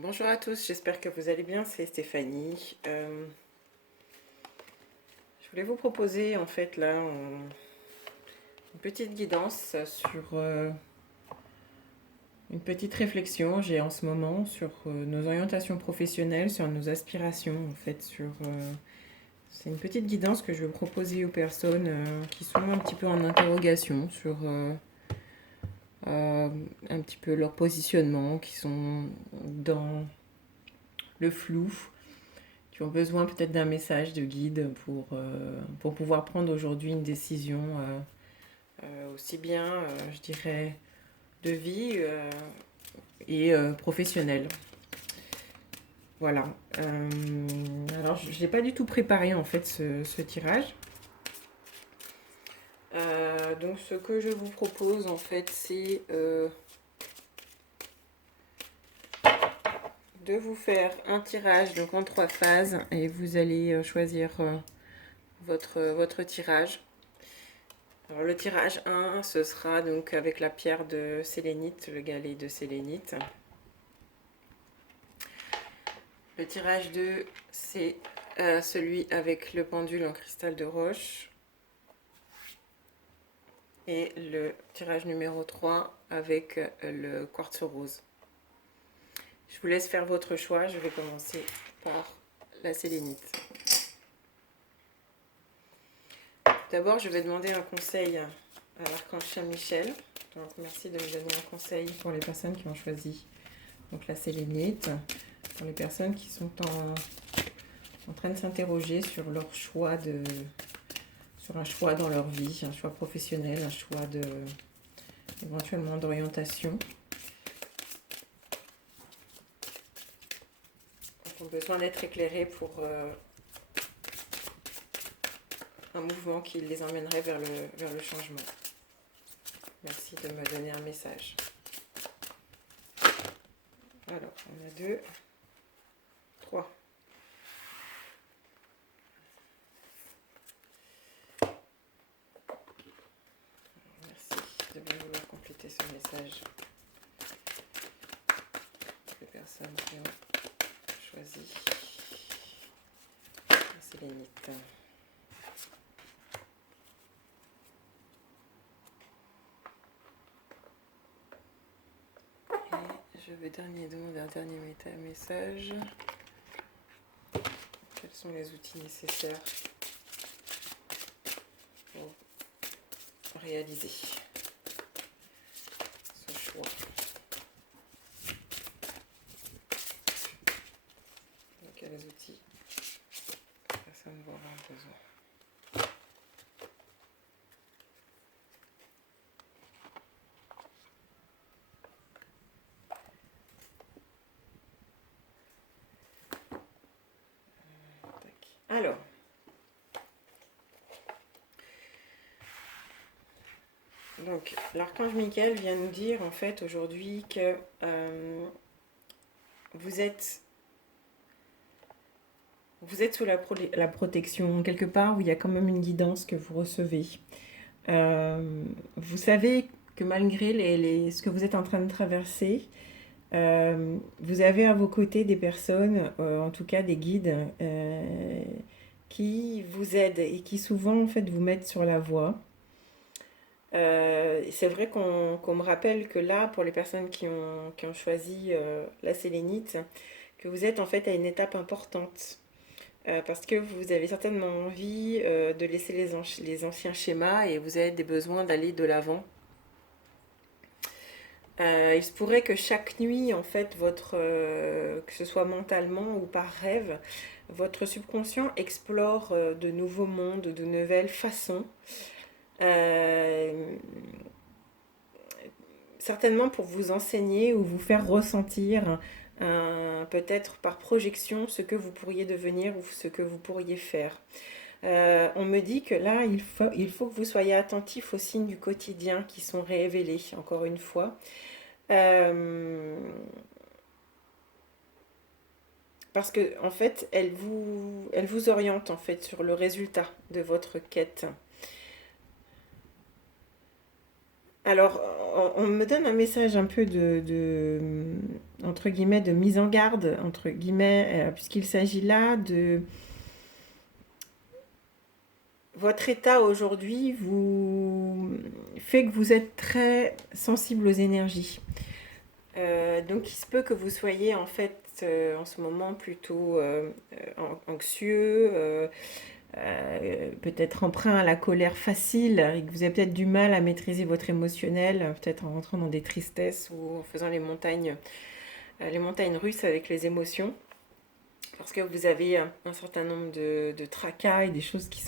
Bonjour à tous, j'espère que vous allez bien, c'est Stéphanie. Je voulais vous proposer en fait là une petite guidance sur une petite réflexion j'ai en ce moment sur nos orientations professionnelles, sur nos aspirations en fait, c'est une petite guidance que je veux proposer aux personnes qui sont un petit peu en interrogation sur un petit peu leur positionnement, qui sont dans le flou, qui ont besoin peut-être d'un message de guide pour pouvoir prendre aujourd'hui une décision aussi bien, je dirais, de vie et professionnelle. Voilà. Alors, je n'ai pas du tout préparé en fait ce tirage. Donc, ce que je vous propose en fait, c'est de vous faire un tirage donc en 3 phases et vous allez choisir votre tirage. Alors, le tirage 1, ce sera donc avec la pierre de sélénite, le galet de sélénite. Le tirage 2, c'est celui avec le pendule en cristal de roche. Et le tirage numéro 3 avec le quartz rose. Je vous laisse faire votre choix. Je vais commencer par la sélénite. D'abord, je vais demander un conseil à l'archange Saint-Michel. Donc, merci de me donner un conseil pour les personnes qui ont choisi donc, la sélénite. Pour les personnes qui sont en train de s'interroger sur leur choix sur un choix dans leur vie, un choix professionnel, un choix éventuellement d'orientation. Ils ont besoin d'être éclairés pour un mouvement qui les emmènerait vers le changement. Merci de me donner un message. Alors, on a 2, 3. Merci de bien vouloir compléter ce message. Les personnes qui ont choisi la sélénite. Je vais demander un dernier message. Quels sont les outils nécessaires pour réaliser ce choix? De quels outils la personne va avoir besoin? Alors, donc l'archange Michael vient nous dire en fait aujourd'hui que vous êtes sous la protection, quelque part où il y a quand même une guidance que vous recevez. Vous savez que malgré ce que vous êtes en train de traverser, vous avez à vos côtés des personnes, en tout cas des guides, qui vous aident et qui souvent en fait vous mettent sur la voie. C'est vrai qu'on me rappelle que là, pour les personnes qui ont choisi la sélénite, que vous êtes en fait à une étape importante. Parce que vous avez certainement envie de laisser les anciens schémas et vous avez des besoins d'aller de l'avant. Il se pourrait que chaque nuit, en fait, que ce soit mentalement ou par rêve, votre subconscient explore de nouveaux mondes, de nouvelles façons. Certainement pour vous enseigner ou vous faire ressentir peut-être par projection ce que vous pourriez devenir ou ce que vous pourriez faire. On me dit que là, il faut que vous soyez attentif aux signes du quotidien qui sont révélés, encore une fois. Parce que en fait, elle vous oriente en fait sur le résultat de votre quête. Alors, on me donne un message un peu entre guillemets, de mise en garde, entre guillemets, puisqu'il s'agit là de votre état aujourd'hui vous fait que vous êtes très sensible aux énergies. Donc, il se peut que vous soyez en fait en ce moment plutôt anxieux, peut-être emprunt à la colère facile et que vous avez peut-être du mal à maîtriser votre émotionnel, peut-être en rentrant dans des tristesses ou en faisant les montagnes russes avec les émotions, parce que vous avez un certain nombre de tracas et des choses qui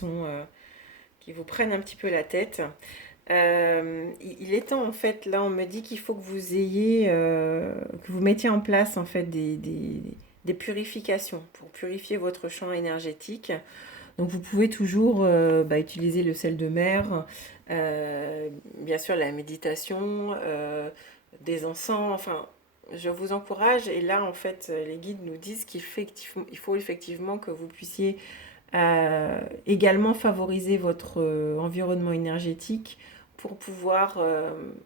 vous prennent un petit peu la tête. Il est temps en fait, là on me dit qu'il faut que vous ayez, que vous mettiez en place en fait des purifications pour purifier votre champ énergétique. Donc vous pouvez toujours utiliser le sel de mer, bien sûr la méditation, des encens, enfin je vous encourage. Et là en fait les guides nous disent il faut effectivement que vous puissiez également favoriser votre environnement énergétique pour pouvoir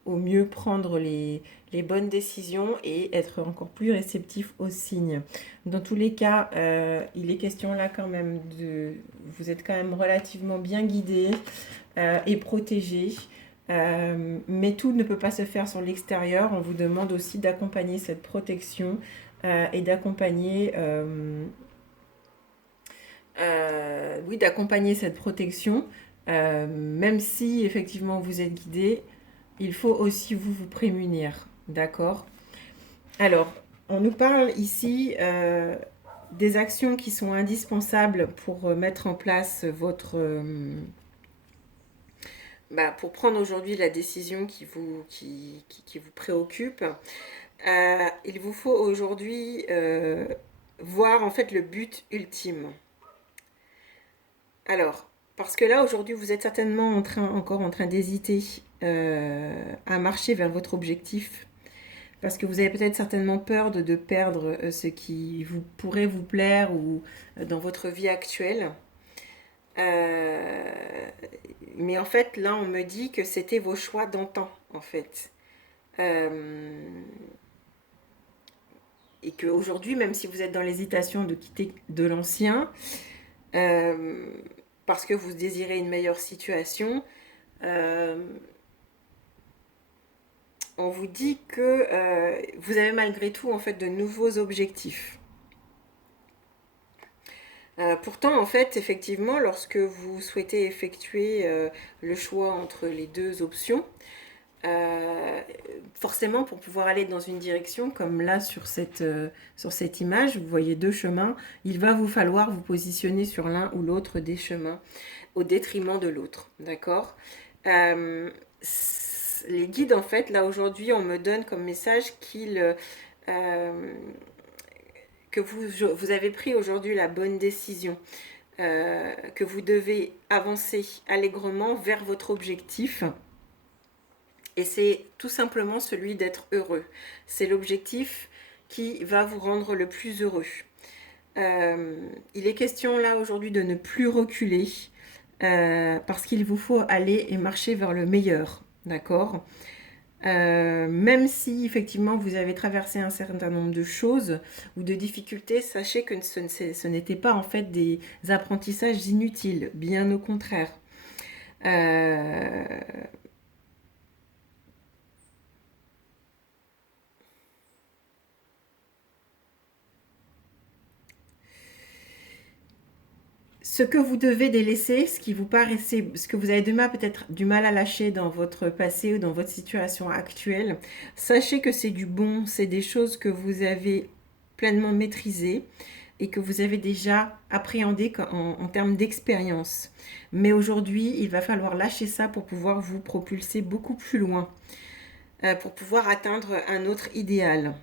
au mieux prendre les bonnes décisions et être encore plus réceptif aux signes. Dans tous les cas, il est question là quand même vous êtes quand même relativement bien guidé et protégé. Mais tout ne peut pas se faire sur l'extérieur. On vous demande aussi d'accompagner cette protection et d'accompagner cette protection, même si effectivement vous êtes guidé, il faut aussi vous prémunir, d'accord? Alors, on nous parle ici des actions qui sont indispensables pour mettre en place pour prendre aujourd'hui la décision qui vous préoccupe. Il vous faut aujourd'hui voir en fait le but ultime. Alors, parce que là aujourd'hui vous êtes certainement encore en train d'hésiter à marcher vers votre objectif, parce que vous avez peut-être certainement peur de perdre ce qui pourrait vous plaire ou dans votre vie actuelle. Mais en fait, là, on me dit que c'était vos choix d'antan, en fait. Et qu'aujourd'hui, même si vous êtes dans l'hésitation de quitter de l'ancien, parce que vous désirez une meilleure situation, on vous dit que vous avez malgré tout en fait de nouveaux objectifs. Pourtant, en fait, effectivement, lorsque vous souhaitez effectuer le choix entre les deux options, forcément, pour pouvoir aller dans une direction, comme là sur cette image, vous voyez deux chemins, il va vous falloir vous positionner sur l'un ou l'autre des chemins au détriment de l'autre, d'accord? Les guides, en fait, là aujourd'hui, on me donne comme message que vous avez pris aujourd'hui la bonne décision, que vous devez avancer allègrement vers votre objectif. Et c'est tout simplement celui d'être heureux. C'est l'objectif qui va vous rendre le plus heureux. Il est question là aujourd'hui de ne plus reculer parce qu'il vous faut aller et marcher vers le meilleur, d'accord? Même si effectivement vous avez traversé un certain nombre de choses ou de difficultés, sachez que ce n'était pas en fait des apprentissages inutiles, bien au contraire. Ce que vous devez délaisser, ce que vous avez peut-être du mal à lâcher dans votre passé ou dans votre situation actuelle, sachez que c'est du bon, c'est des choses que vous avez pleinement maîtrisées et que vous avez déjà appréhendées en termes d'expérience. Mais aujourd'hui, il va falloir lâcher ça pour pouvoir vous propulser beaucoup plus loin, pour pouvoir atteindre un autre idéal.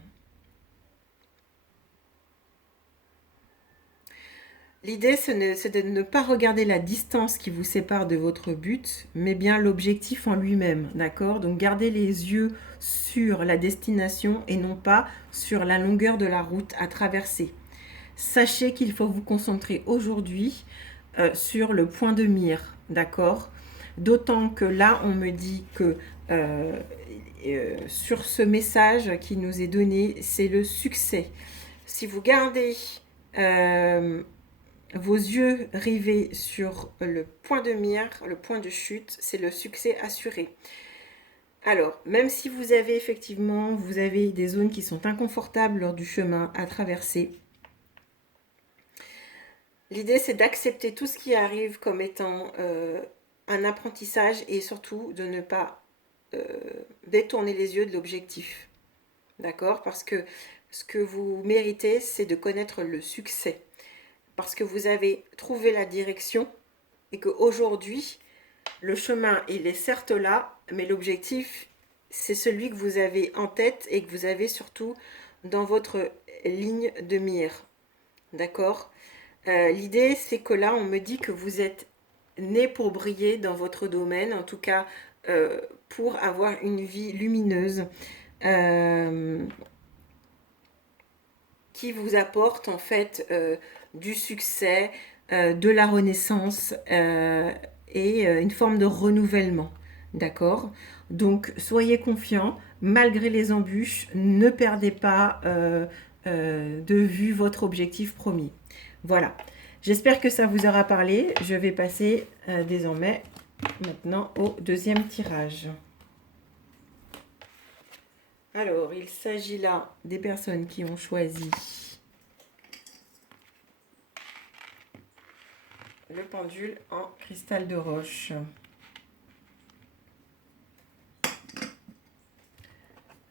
L'idée, c'est de ne pas regarder la distance qui vous sépare de votre but, mais bien l'objectif en lui-même, d'accord? Donc gardez les yeux sur la destination et non pas sur la longueur de la route à traverser. Sachez qu'il faut vous concentrer aujourd'hui sur le point de mire, d'accord? D'autant que là, on me dit que sur ce message qui nous est donné, c'est le succès. Si vous gardez vos yeux rivés sur le point de mire, le point de chute, c'est le succès assuré. Alors, même si vous avez effectivement, vous avez des zones qui sont inconfortables lors du chemin à traverser, l'idée c'est d'accepter tout ce qui arrive comme étant un apprentissage et surtout de ne pas détourner les yeux de l'objectif. D'accord? Parce que ce que vous méritez, c'est de connaître le succès. Parce que vous avez trouvé la direction et qu'aujourd'hui, le chemin, il est certes là, mais l'objectif, c'est celui que vous avez en tête et que vous avez surtout dans votre ligne de mire. D'accord? L'idée, c'est que là, on me dit que vous êtes né pour briller dans votre domaine, en tout cas pour avoir une vie lumineuse qui vous apporte en fait du succès, de la renaissance et une forme de renouvellement. D'accord? Donc, soyez confiants, malgré les embûches, ne perdez pas de vue votre objectif promis. Voilà. J'espère que ça vous aura parlé. Je vais passer désormais maintenant au deuxième tirage. Alors, il s'agit là des personnes qui ont choisi le pendule en cristal de roche.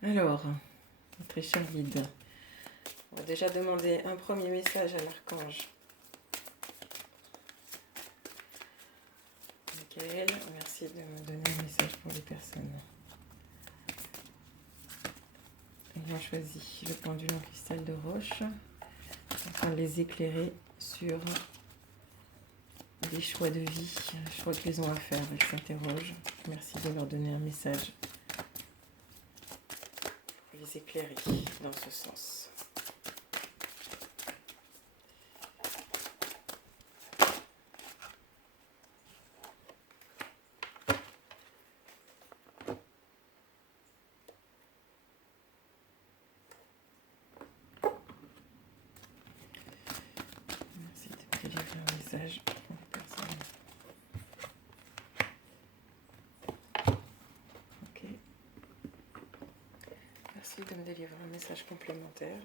Alors, notre cher guide, on va déjà demander un premier message à l'archange Michael. Merci de me donner un message pour les personnes ayant choisi le pendule en cristal de roche, afin de les éclairer sur des choix de vie, choix qu'ils ont à faire. Ils s'interrogent. Merci de leur donner un message pour les éclairer dans ce sens. Merci de délivrer un message pour les personnes. Ok. Merci de me délivrer un message complémentaire.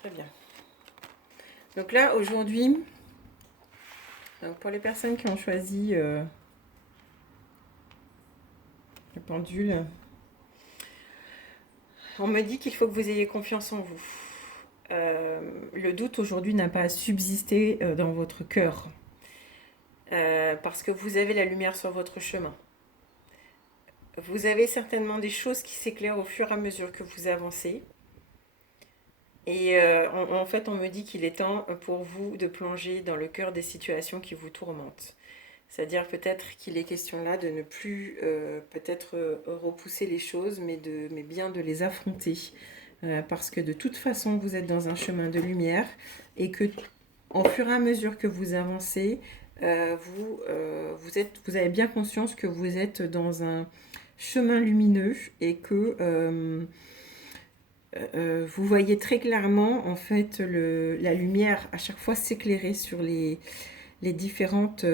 Très bien. Donc là, aujourd'hui, pour les personnes qui ont choisi le pendule, on me dit qu'il faut que vous ayez confiance en vous. Le doute aujourd'hui n'a pas à subsister dans votre cœur. Parce que vous avez la lumière sur votre chemin. Vous avez certainement des choses qui s'éclairent au fur et à mesure que vous avancez. Et en fait, on me dit qu'il est temps pour vous de plonger dans le cœur des situations qui vous tourmentent. C'est-à-dire peut-être qu'il est question là de ne plus peut-être repousser les choses, mais bien de les affronter. Parce que de toute façon, vous êtes dans un chemin de lumière et que au fur et à mesure que vous avancez, vous avez bien conscience que vous êtes dans un chemin lumineux et que vous voyez très clairement en fait la lumière à chaque fois s'éclairer sur les différentes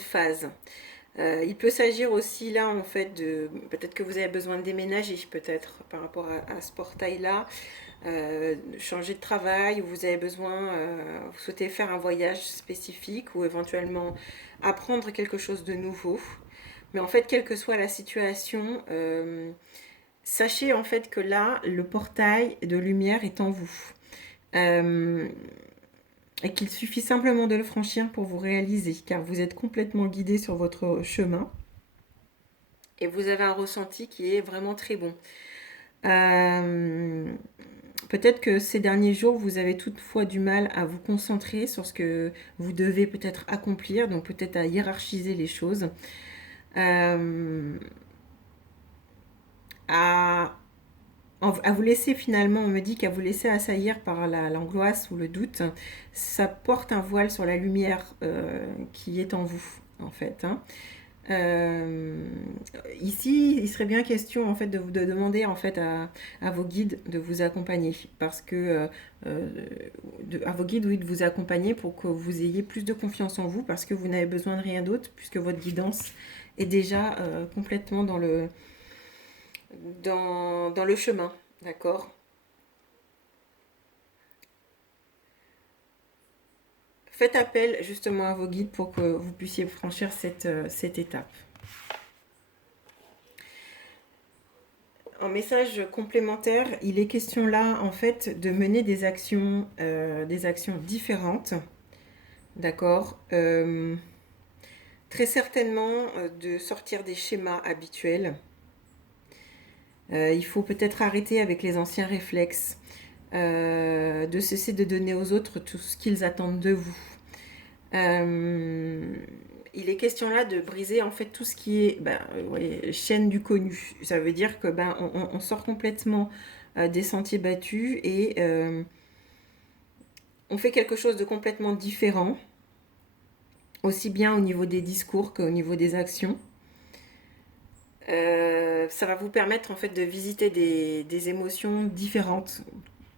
phases. Il peut s'agir aussi là en fait de peut-être que vous avez besoin de déménager peut-être par rapport à ce portail là, changer de travail, ou vous avez besoin, vous souhaitez faire un voyage spécifique ou éventuellement apprendre quelque chose de nouveau. Mais en fait, quelle que soit la situation, sachez en fait que là, le portail de lumière est en vous. Et qu'il suffit simplement de le franchir pour vous réaliser, car vous êtes complètement guidé sur votre chemin. Et vous avez un ressenti qui est vraiment très bon. Peut-être que ces derniers jours, vous avez toutefois du mal à vous concentrer sur ce que vous devez peut-être accomplir, donc peut-être à hiérarchiser les choses, à à vous laisser finalement, on me dit qu'à vous laisser assaillir par l'angoisse ou le doute, ça porte un voile sur la lumière qui est en vous, en fait. Hein. Euh, Ici, il serait bien question en fait de demander en fait à vos guides de vous accompagner parce que euh, à vos guides oui de vous accompagner pour que vous ayez plus de confiance en vous parce que vous n'avez besoin de rien d'autre puisque votre guidance est déjà complètement dans le chemin, d'accord? Faites appel justement à vos guides pour que vous puissiez franchir cette étape. En message complémentaire, il est question là en fait de mener des actions différentes, d'accord. Très certainement de sortir des schémas habituels. Il faut peut-être arrêter avec les anciens réflexes, de cesser de donner aux autres tout ce qu'ils attendent de vous. Euh, il est question là de briser en fait tout ce qui est ouais, chaîne du connu. Ça veut dire que on sort complètement des sentiers battus et on fait quelque chose de complètement différent, aussi bien au niveau des discours qu'au niveau des actions. Ça va vous permettre en fait de visiter des émotions différentes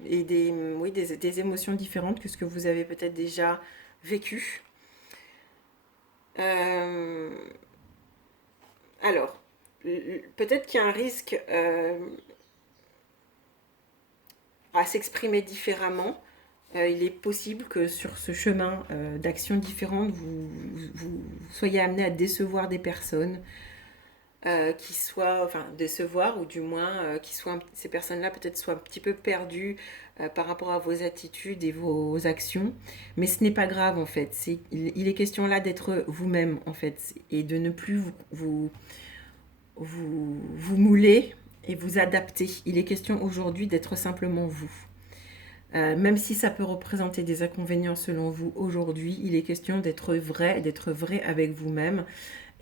et oui, des émotions différentes que ce que vous avez peut-être déjà vécu. Euh, alors, peut-être qu'il y a un risque à s'exprimer différemment. Il est possible que sur ce chemin d'actions différentes, vous soyez amené à décevoir des personnes, qui soient, enfin décevoir ou du moins ces personnes-là peut-être soient un petit peu perdues par rapport à vos attitudes et vos actions. Mais ce n'est pas grave en fait. Il est question là d'être vous-même en fait et de ne plus vous mouler et vous adapter. Il est question aujourd'hui d'être simplement vous. Même si ça peut représenter des inconvénients selon vous aujourd'hui, il est question d'être vrai avec vous-même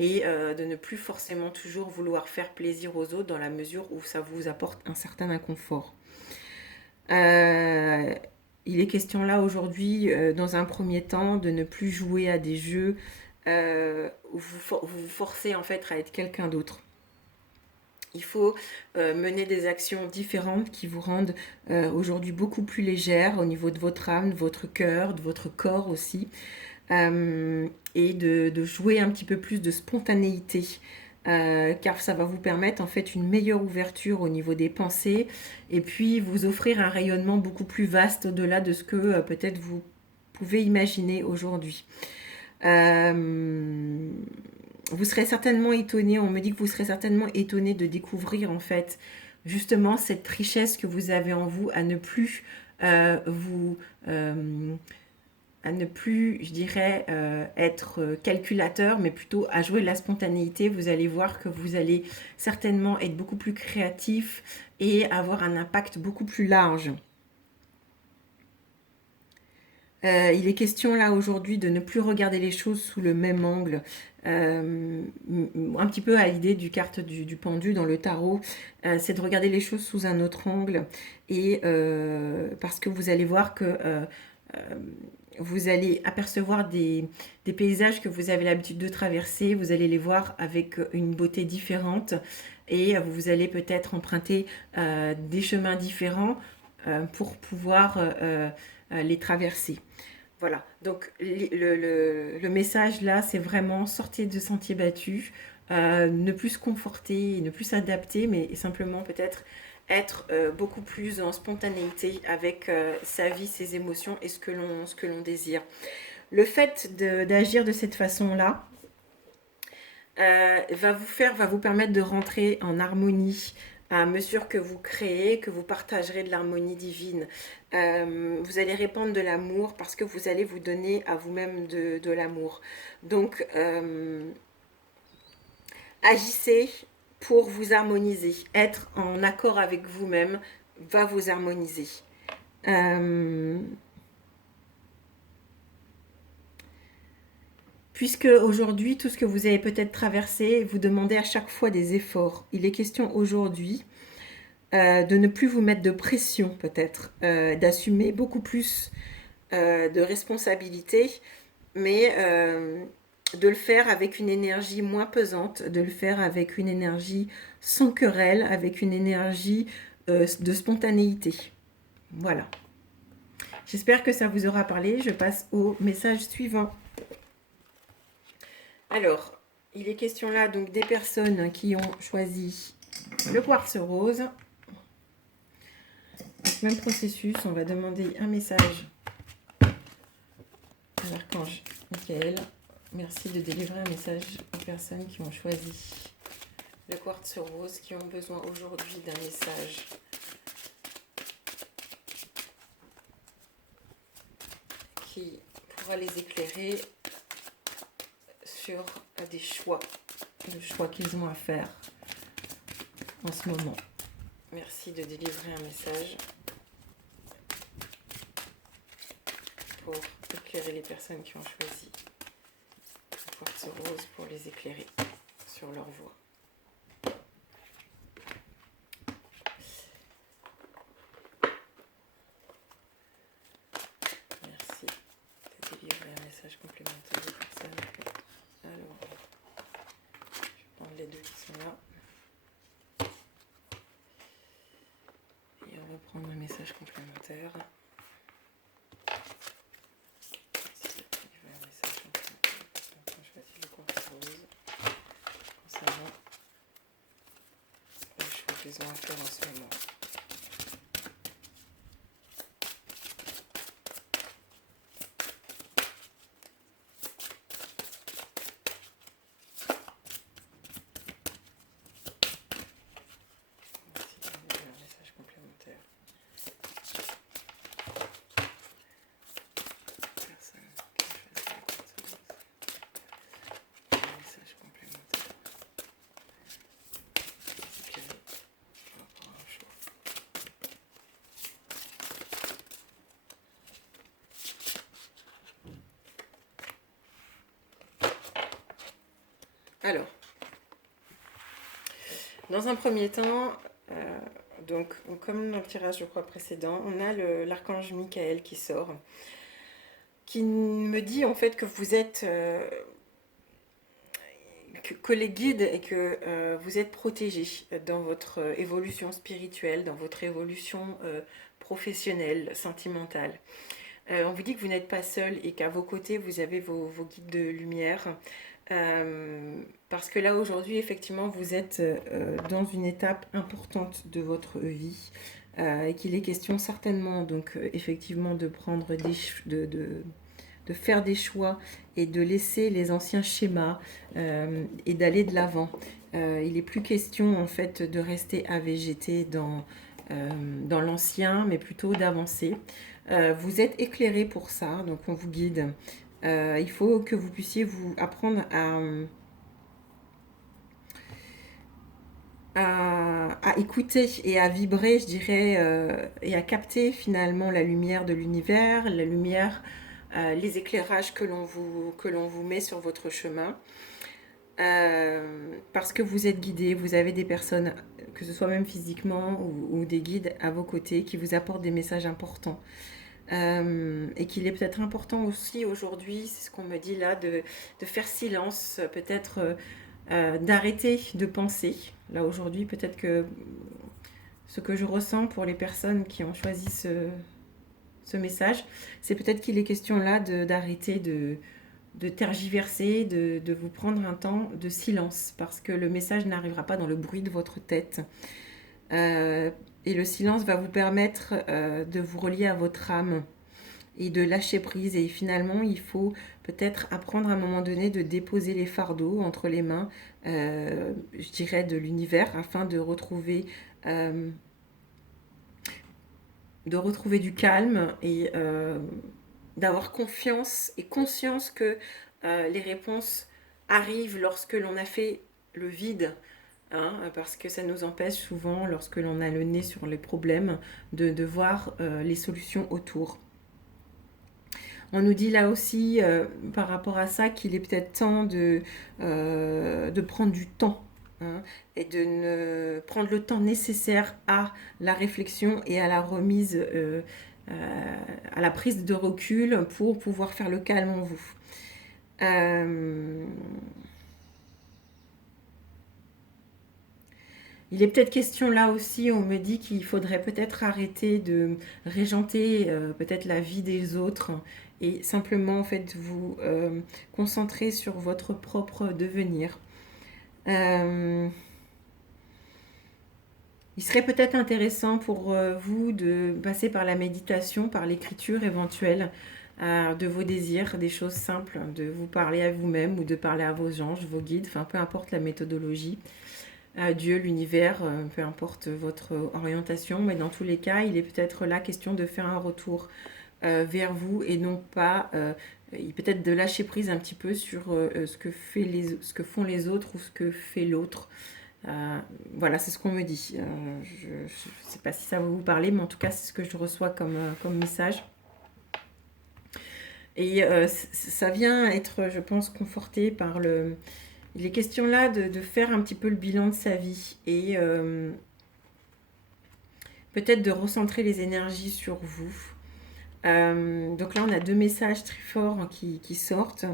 et de ne plus forcément toujours vouloir faire plaisir aux autres dans la mesure où ça vous apporte un certain inconfort. Euh, il est question là aujourd'hui, dans un premier temps, de ne plus jouer à des jeux où vous forcez en fait à être quelqu'un d'autre. Il faut mener des actions différentes qui vous rendent aujourd'hui beaucoup plus légère au niveau de votre âme, de votre cœur, de votre corps aussi, et de jouer un petit peu plus de spontanéité. Car ça va vous permettre en fait une meilleure ouverture au niveau des pensées et puis vous offrir un rayonnement beaucoup plus vaste au-delà de ce que peut-être vous pouvez imaginer aujourd'hui. Euh, Vous serez certainement étonné, on me dit que vous serez certainement étonné de découvrir en fait justement cette richesse que vous avez en vous à ne plus vous à ne plus, je dirais, être calculateur, mais plutôt à jouer de la spontanéité. Vous allez voir que vous allez certainement être beaucoup plus créatif et avoir un impact beaucoup plus large. Il est question là aujourd'hui de ne plus regarder les choses sous le même angle, un petit peu à l'idée du carte du pendu dans le tarot, c'est de regarder les choses sous un autre angle et parce que vous allez voir que vous allez apercevoir des paysages que vous avez l'habitude de traverser, vous allez les voir avec une beauté différente et vous allez peut-être emprunter des chemins différents pour pouvoir les traverser. Voilà, donc le message là, c'est vraiment sortir de sentiers battus, ne plus se conforter, ne plus s'adapter, mais simplement peut-être être beaucoup plus en spontanéité avec sa vie, ses émotions et ce que l'on désire. Le fait d'agir de cette façon-là va vous permettre de rentrer en harmonie à mesure que vous créez, que vous partagerez de l'harmonie divine. Vous allez répandre de l'amour parce que vous allez vous donner à vous-même de l'amour. Donc, agissez pour vous harmoniser. Être en accord avec vous-même va vous harmoniser. Puisque aujourd'hui, tout ce que vous avez peut-être traversé, vous demandez à chaque fois des efforts. Il est question aujourd'hui de ne plus vous mettre de pression peut-être, d'assumer beaucoup plus de responsabilités, mais de le faire avec une énergie moins pesante, de le faire avec une énergie sans querelle, avec une énergie de spontanéité. Voilà. J'espère que ça vous aura parlé. Je passe au message suivant. Alors, il est question là donc des personnes qui ont choisi le quartz rose. Même processus, on va demander un message à l'archange Michael. Merci de délivrer un message aux personnes qui ont choisi le quartz rose, qui ont besoin aujourd'hui d'un message qui pourra les éclairer sur des choix, le choix qu'ils ont à faire en ce moment. Merci de délivrer un message pour éclairer les personnes qui ont choisi le quartz rose, pour les éclairer sur leur voie. Merci de délivrer un message complémentaire aux personnes. Alors, je vais prendre les deux qui sont là. Et on va prendre un message complémentaire. Qu'ils ont à faire en ce moment. Merci de donner un message complémentaire. Personne qui a choisi la conscience. Un message complémentaire. C'est éclairé par rapport à un choix. Alors, dans un premier temps, donc comme dans le tirage, je crois, précédent, on a l'archange Michael qui sort, qui me dit en fait que vous êtes, que les guides et que vous êtes protégés dans votre évolution spirituelle, dans votre évolution professionnelle, sentimentale. On vous dit que vous n'êtes pas seul et qu'à vos côtés, vous avez vos guides de lumière. Parce que là, aujourd'hui, effectivement, vous êtes dans une étape importante de votre vie. Et qu'il est question certainement, donc, effectivement, de prendre de faire des choix et de laisser les anciens schémas et d'aller de l'avant. Il n'est plus question, en fait, de rester à végéter dans l'ancien, mais plutôt d'avancer. Vous êtes éclairé pour ça, donc on vous guide. Il faut que vous puissiez vous apprendre à écouter et à vibrer, je dirais, et à capter finalement la lumière de l'univers, la lumière, les éclairages que l'on vous met sur votre chemin. Parce que vous êtes guidé, vous avez des personnes, que ce soit même physiquement ou des guides à vos côtés, qui vous apportent des messages importants. Et qu'il est peut-être important aussi aujourd'hui, c'est ce qu'on me dit là, de faire silence, peut-être d'arrêter de penser. Là aujourd'hui, peut-être que ce que je ressens pour les personnes qui ont choisi ce message, c'est peut-être qu'il est question là d'arrêter de tergiverser, de vous prendre un temps de silence, parce que le message n'arrivera pas dans le bruit de votre tête. Et le silence va vous permettre de vous relier à votre âme et de lâcher prise. Et finalement, il faut peut-être apprendre à un moment donné de déposer les fardeaux entre les mains, je dirais, de l'univers, afin de retrouver du calme et d'avoir confiance et conscience que les réponses arrivent lorsque l'on a fait le vide. Parce que ça nous empêche souvent, lorsque l'on a le nez sur les problèmes, de voir les solutions autour. On nous dit là aussi, par rapport à ça, qu'il est peut-être temps de prendre du temps hein, et de ne prendre le temps nécessaire à la réflexion et à la remise, à la prise de recul pour pouvoir faire le calme en vous. Il est peut-être question là aussi, on me dit qu'il faudrait peut-être arrêter de régenter peut-être la vie des autres et simplement en fait vous concentrer sur votre propre devenir. Il serait peut-être intéressant pour vous de passer par la méditation, par l'écriture éventuelle de vos désirs, des choses simples, de vous parler à vous-même ou de parler à vos anges, vos guides, enfin peu importe la méthodologie. Dieu, l'univers, peu importe votre orientation, mais dans tous les cas, il est peut-être là question de faire un retour vers vous et non pas peut-être de lâcher prise un petit peu sur ce que font les autres ou ce que fait l'autre. Voilà, c'est ce qu'on me dit. Je ne sais pas si ça va vous parler, mais en tout cas, c'est ce que je reçois comme message. Et ça vient être, je pense, conforté par le... Il est question là de faire un petit peu le bilan de sa vie et peut-être de recentrer les énergies sur vous. Donc là, on a deux messages très forts qui sortent.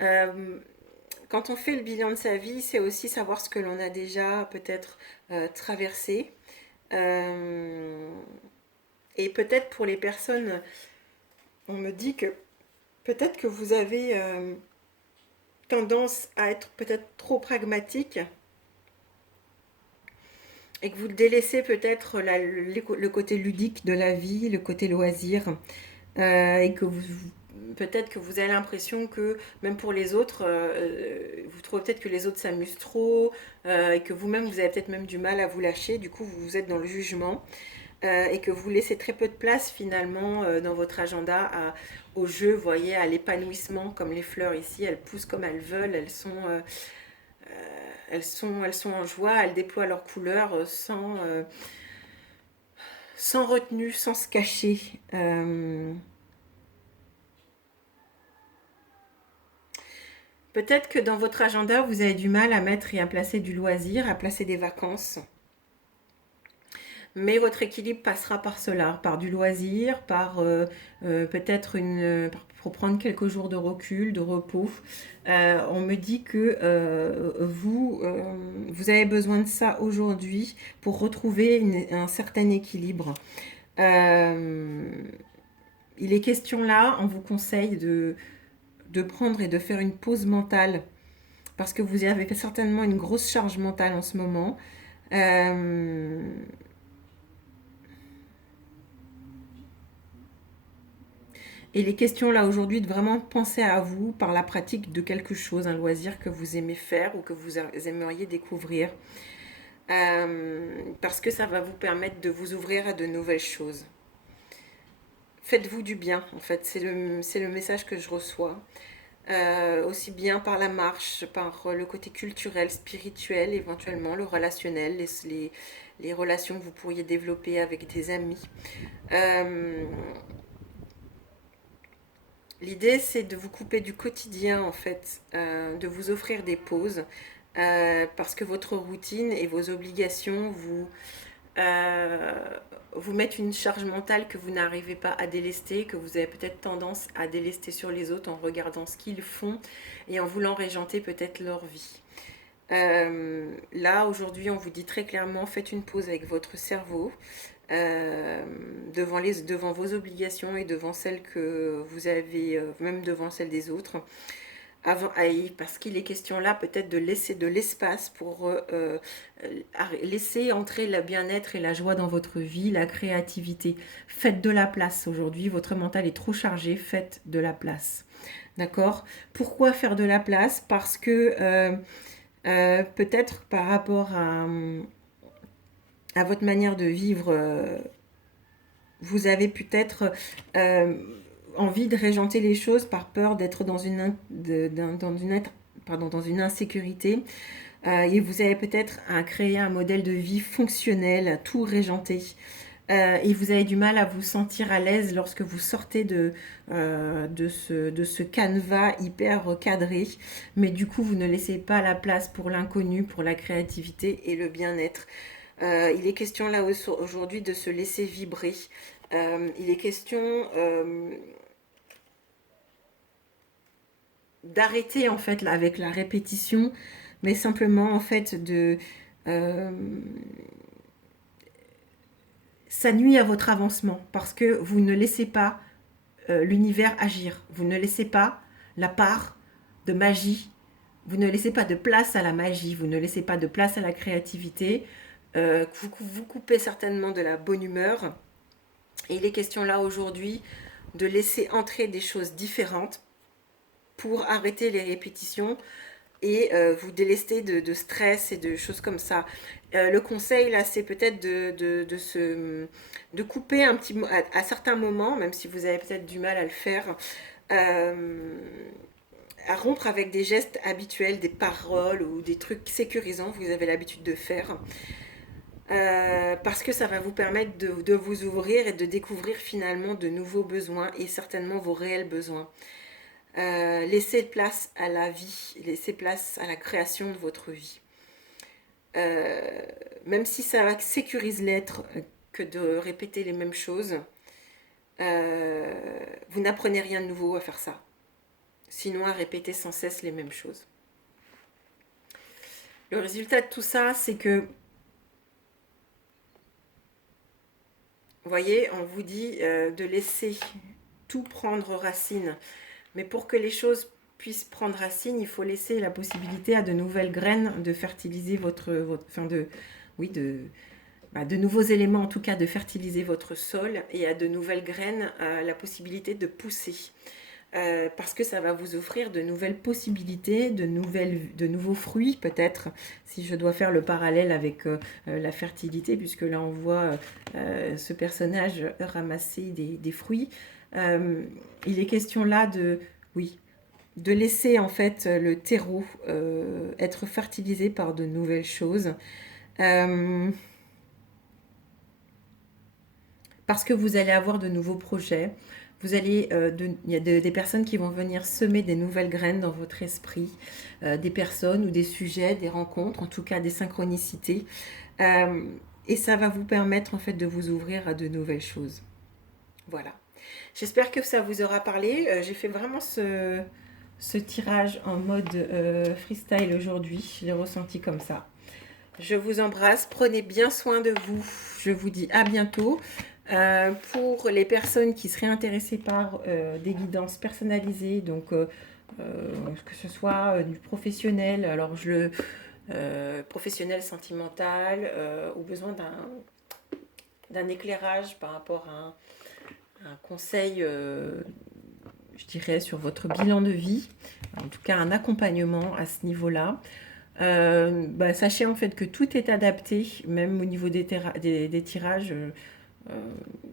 Quand on fait le bilan de sa vie, c'est aussi savoir ce que l'on a déjà peut-être traversé. Et peut-être pour les personnes, on me dit que peut-être que vous avez tendance à être peut-être trop pragmatique et que vous délaissez peut-être le côté ludique de la vie, le côté loisir, et que peut-être que vous avez l'impression que même pour les autres, vous trouvez peut-être que les autres s'amusent trop, et que vous-même vous avez peut-être même du mal à vous lâcher, du coup vous êtes dans le jugement, et que vous laissez très peu de place finalement dans votre agenda au jeu, vous voyez, à l'épanouissement, comme les fleurs ici, elles poussent comme elles veulent, elles sont en joie, elles déploient leurs couleurs sans retenue, sans se cacher. Peut-être que dans votre agenda, vous avez du mal à mettre et à placer du loisir, à placer des vacances. Mais votre équilibre passera par cela, par du loisir, par peut-être pour prendre quelques jours de recul, de repos. On me dit que vous avez besoin de ça aujourd'hui pour retrouver un certain équilibre. Il est question là, on vous conseille de prendre et de faire une pause mentale parce que vous avez certainement une grosse charge mentale en ce moment. Et les questions là aujourd'hui de vraiment penser à vous par la pratique de quelque chose, un loisir que vous aimez faire ou que vous aimeriez découvrir. Parce que ça va vous permettre de vous ouvrir à de nouvelles choses. Faites-vous du bien, en fait, c'est le message que je reçois. Aussi bien par la marche, par le côté culturel, spirituel, éventuellement le relationnel, les relations que vous pourriez développer avec des amis. L'idée, c'est de vous couper du quotidien, en fait, de vous offrir des pauses, parce que votre routine et vos obligations vous mettent une charge mentale que vous n'arrivez pas à délester, que vous avez peut-être tendance à délester sur les autres en regardant ce qu'ils font et en voulant régenter peut-être leur vie. Là, aujourd'hui, on vous dit très clairement, faites une pause avec votre cerveau, devant vos obligations et devant celles que vous avez, même devant celles des autres. Parce qu'il est question là peut-être de laisser de l'espace pour laisser entrer le bien-être et la joie dans votre vie, la créativité. Faites de la place aujourd'hui, votre mental est trop chargé, faites de la place. D'accord? Pourquoi faire de la place? Parce que peut-être par rapport à votre manière de vivre, vous avez peut-être envie de régenter les choses par peur d'être dans une insécurité. Et vous avez peut-être créé un modèle de vie fonctionnel, tout régenté. Et vous avez du mal à vous sentir à l'aise lorsque vous sortez de ce canevas hyper cadré. Mais du coup, vous ne laissez pas la place pour l'inconnu, pour la créativité et le bien-être. Il est question là aujourd'hui de se laisser vibrer. Il est question d'arrêter en fait là, avec la répétition, mais simplement en fait euh, ça nuit à votre avancement parce que vous ne laissez pas l'univers agir. Vous ne laissez pas la part de magie. Vous ne laissez pas de place à la magie. Vous ne laissez pas de place à la créativité. Vous coupez certainement de la bonne humeur. Et il est question là aujourd'hui de laisser entrer des choses différentes pour arrêter les répétitions et vous délester de stress et de choses comme ça. Le conseil là, c'est peut-être de couper un petit à certains moments, même si vous avez peut-être du mal à le faire, euh, à rompre avec des gestes habituels, des paroles ou des trucs sécurisants que vous avez l'habitude de faire. Parce que ça va vous permettre de vous ouvrir et de découvrir finalement de nouveaux besoins et certainement vos réels besoins. Laissez place à la vie, laissez place à la création de votre vie. Même si ça sécurise l'être que de répéter les mêmes choses, vous n'apprenez rien de nouveau à faire ça. Sinon à répéter sans cesse les mêmes choses. Le résultat de tout ça, c'est que, vous voyez, on vous dit de laisser tout prendre racine. Mais pour que les choses puissent prendre racine, il faut laisser la possibilité à de nouvelles graines de fertiliser de nouveaux éléments en tout cas de fertiliser votre sol et à de nouvelles graines la possibilité de pousser. Parce que ça va vous offrir de nouvelles possibilités, de nouveaux fruits peut-être, si je dois faire le parallèle avec la fertilité, puisque là on voit ce personnage ramasser des fruits. Il est question là de laisser en fait le terreau être fertilisé par de nouvelles choses. Parce que vous allez avoir de nouveaux projets. Il y a des personnes qui vont venir semer des nouvelles graines dans votre esprit, des personnes ou des sujets, des rencontres, en tout cas des synchronicités. Et ça va vous permettre en fait de vous ouvrir à de nouvelles choses. Voilà. J'espère que ça vous aura parlé. J'ai fait vraiment ce tirage en mode freestyle aujourd'hui. Je l'ai ressenti comme ça. Je vous embrasse. Prenez bien soin de vous. Je vous dis à bientôt. Pour les personnes qui seraient intéressées par des guidances personnalisées, donc que ce soit du professionnel, alors professionnel sentimental, ou besoin d'un éclairage par rapport à un conseil, je dirais, sur votre bilan de vie, en tout cas un accompagnement à ce niveau-là. Sachez en fait que tout est adapté, même au niveau des tirages.